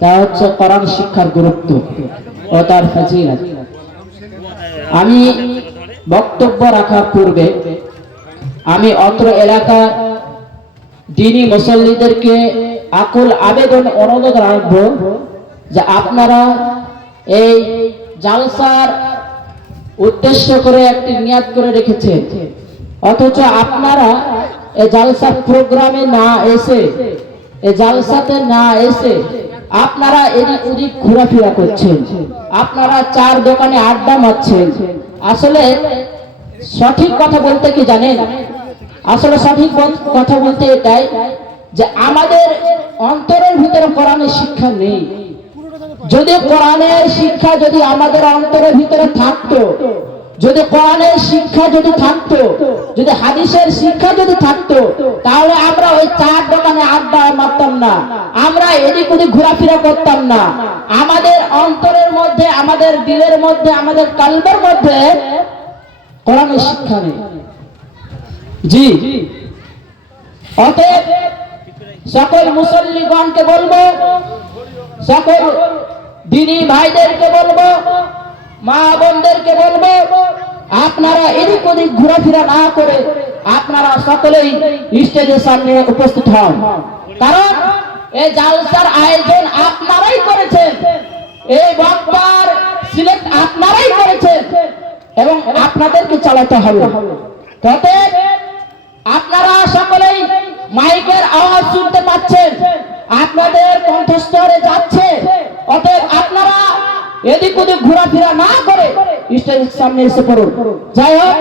তা হচ্ছে কোরআন শিক্ষার গুরুত্ব ও তার ফজিলত। আমি বক্তব্য রাখার পূর্বে আমি অত্র এলাকার দিনী মুসল্লিদেরকে আকুল আবেদন অনুরোধ যে আপনারা এই জালসার উদ্দেশ্য করে একটি নিয়াদ করে রেখেছেন। অথচ আপনারা এই জালসার প্রোগ্রামে না এসে এই জালসাতে না এসে আপনারা এদিক ওদিক ঘোরাফেরা করছেন। আপনারা চার দোকানে আড্ডা মারছেন। আসলে সঠিক কথা বলতে কি জানেন? আসলে সঠিক কথা বলতে এটাই যে আমাদের অন্তরের ভিতরে কোরআনের শিক্ষা নেই। যদি কোরআনের শিক্ষা যদি আমাদের অন্তরের ভিতরে থাকতো যদি কোরআনের শিক্ষা যদি থাকতো, যদি হাদিসের শিক্ষা যদি থাকতো, তাহলে আমরা ওই চার দোকানে আড্ডা মারতাম না। আমরা এদিক ওদিক ঘোরাফেরা করতাম না। আমাদের অন্তরের মধ্যে, আমাদের দিলের মধ্যে, আমাদের কালবের মধ্যে কোরআনের শিক্ষা নেই। জি। অতএব সকল মুসল্লিগণকে বলব, সকল দিনী ভাইদেরকে বলব মা বোনদেরকে বলব, আপনারা এদিক ওদিক ঘোরাফেরা না করে আপনারা সকলেই স্টেজের সামনে উপস্থিত হন। কারণ এই জালসার আয়োজন আপনারাই করেছেন, এই বক্তার সিলেক্ট আপনারাই করেছেন এবং আপনাদেরকে চালাতে হবে। তবে আপনারা সকলেই মাইকের আওয়াজ শুনতে পাচ্ছেন, আপনাদের কণ্ঠস্তরে যাচ্ছে। অতএব আপনারা এদিক ওদিক ঘোরাফেরা না করে স্টেজের সামনে এসে পড়ুন। যাই হোক,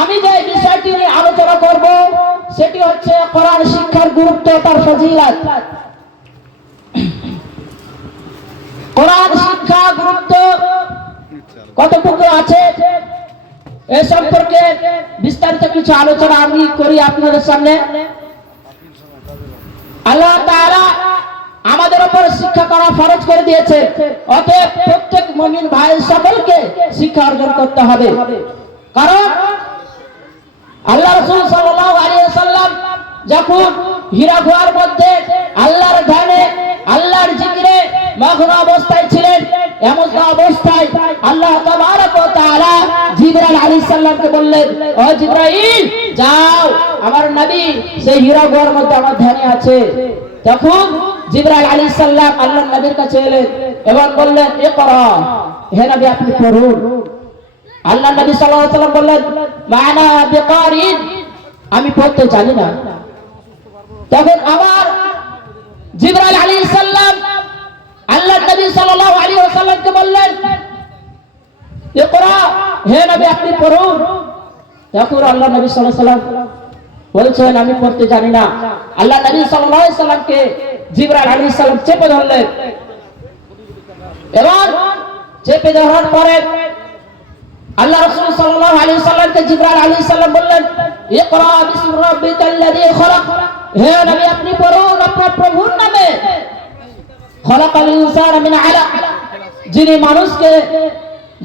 আমি যে বিষয়টি নিয়ে আলোচনা করব, সেটি হচ্ছে কোরআন শিক্ষার গুরুত্ব তার ফজিলাত। কোরআন শিক্ষা গুরুত্ব কতটুকু আছে, এ সম্পর্কে বিস্তারিত কিছু আলোচনা আমি করি আপনাদের সামনে আল্লাহ তাআলা আমাদের উপর শিক্ষা করা ফরজ করে দিয়েছে। অতএব প্রত্যেক মুমিন ভাই সকলকে শিক্ষা অর্জন করতে হবে। কারণ আল্লাহ রাসূল ওয়াসাল্লাম যখন হীরা গুহার মধ্যে আল্লাহর ধ্যানে, আল্লাহর জিকিরে মগ্ন অবস্থায় ছিলেন, এমন অবস্থায় আল্লাহ তাআলা জিবরাইল আলাইহিস সালামকে বললেন, ও জিবরাইল, যাও, আমার নবী সেই হীরা গুহার মধ্যে আমার ধ্যানে আছে। তখন জিবরাইল আলাইহিস সালাম আল্লাহর নবীর কাছে এলেন এবং বললেন ইকরা হে নবী, আপনি পড়ুন আল্লাহ নবী সাল্লাল্লাহু আলাইহি ওয়াসাল্লাম বললেন, মানা বিকারিন, আমি পড়তে জানি না। তখন আবার জিবরাইল আলাইহিস সালাম আল্লাহ নবী সাল্লাল্লাহু আলাইহি ওয়াসাল্লামকে বললেন ইকরা হে নবী, আপনি পড়ুন তখন আল্লাহ নবী সাল্লাল্লাহু আলাইহি ওয়াসাল্লাম বলছেন, আমি পড়তে জানি না। আল্লাহ নবী সাল্লাল্লাহু আলাইহি সাল্লামকে জিবরাইল আলাইহিস সালাম চেপে ধরলেন। এবার চেপে ধরার পরে আল্লাহ রাসূল সাল্লাল্লাহু আলাইহি সাল্লামকে জিবরাইল আলাইহিস সালাম বললেন হে নবী, আপনি পড়ুন আপনার প্রভুর নামে। খলাকাল ইনসানা মিন আলাক। যিনি মানুষকে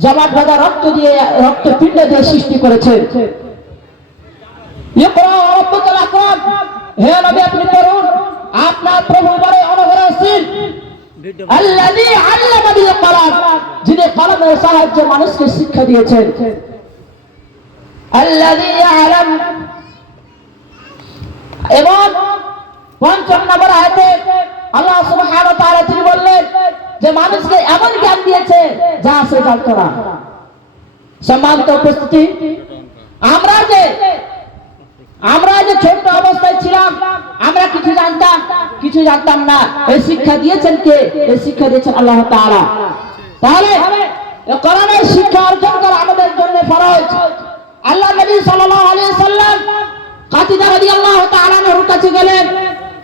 জমাট বাঁধা রক্ত দিয়ে রক্ত পিণ্ড দিয়ে সৃষ্টি আকরাম। হে নবী, আপনি পড়ুন। আপনার প্রভু বড় অনুগ্রহশীল আল্লাযী আল্লামা বিল যিনি কলমের সাহায্যে মানুষকে শিক্ষা দিয়েছেন। আল্লাযী ইয়ালাম এবং পঞ্চম নম্বর আয়াতে আল্লাহ সুবহানাহু ওয়া তাআলা তিনি বললেন যে মানুষকে এমন জ্ঞান দিয়েছে যা সে জানতো না। সম্মানিত উপস্থিতি, আমরা যে আমরা যে ছোট অবস্থায় ছিলাম আমরা কিছু জানতাম কিছু জানতাম না। এই শিক্ষা দিয়েছেন কে? এই শিক্ষা দিয়েছেন আল্লাহ তাআলা। তাহলে কোরআনের শিক্ষা অর্জন করা আমাদের জন্য ফরজ। আল্লাহ নবী সাল্লাল্লাহু আলাইহি সাল্লাম খাদিজা রাদিয়াল্লাহু তাআলা আনহার কাছে গেলেন।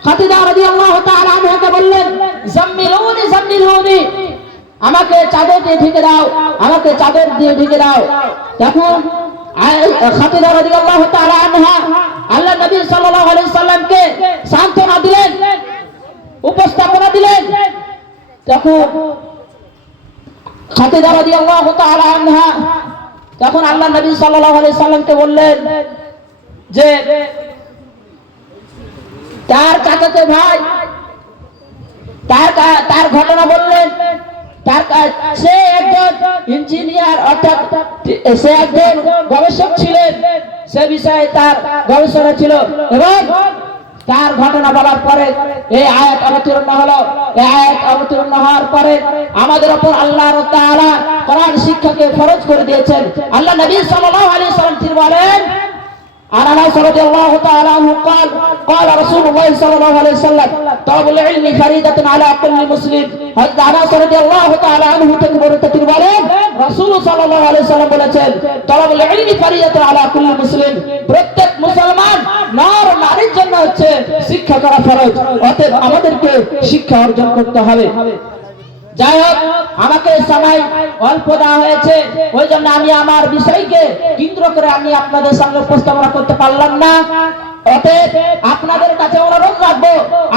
খাদিজা রাদিয়াল্লাহু তাআলা আনহাকে বললেন, জাম্মিলুনি জাম্মিলুনি, আমাকে চাদর দিয়ে ঢেকে দাও, আমাকে চাদর দিয়ে ঢেকে দাও। তখন খাতিজা রাদিয়াল্লাহু তাআলা আনহা আল্লাহ নবী সাল্লাল্লাহু আলাইহি সাল্লামকে সান্ত্বনা দিলেন, উপস্থাপনা দিলেন। তখন খাতিজা রাদিয়াল্লাহু তাআলা আনহা তখন আল্লাহ নবী সাল্লাল্লাহু আলাইহি সাল্লামকে বললেন যে, তার চাচাতো ভাই, তার তার ঘটনা বললেন। তার সে একজন ইঞ্জিনিয়ার অর্থাৎ সে একজন গবেষক ছিলেন। সে বিষয়ে তার গবেষণা ছিল এবং তার ঘটনা বলার পরে এই আয়াত অবতীর্ণ হলো এই আয়াত অবতীর্ণ হওয়ার পরে আমাদের উপর আল্লাহ তাআলা কোরআন শিক্ষাকে ফরজ করে দিয়েছেন আল্লাহ নবী সাল্লাল্লাহু আলাইহি সাল্লাম তিনি বলেন عن انس رضي الله تعالى عنه قال قال رسول الله صلى الله عليه وسلم প্রত্যেক মুসলমান নর নারীর জন্য হচ্ছে শিক্ষা করা ফরজ, অতএব আমাদেরকে শিক্ষা অর্জন করতে হবে। যাই হোক, আমাকে সময় অল্প দেওয়া হয়েছে, ওই জন্য আমি আমার বিষয়কে কেন্দ্র করে আমি আপনাদের সামনে উপস্থাপনা করতে পারলাম না। অতএব আপনাদের কাছে অনুরোধ রাখব,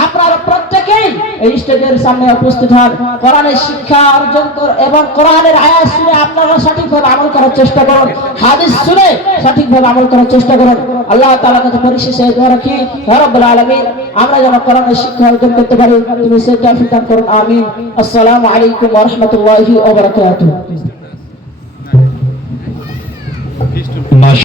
আপনারা প্রত্যেকেই এই স্টেজের সামনে উপস্থিত হন। কোরআনের শিক্ষা অর্জন কর এবং কোরআনের আয়াত শুনে আপনারা সঠিকভাবে আমল করার চেষ্টা করুন। হাদিস শুনে সঠিকভাবে আমল করার চেষ্টা করুন। আল্লাহ তাআলার কাছে পরিশেষে রাখি রাব্বুল আলামিন, আমরা যেন কোরআনের শিক্ষা অর্জন করতে পারি। তুমি সে তৌফিক করুন, আমিন। আসসালামু আলাইকুম ওয়া রাহমাতুল্লাহি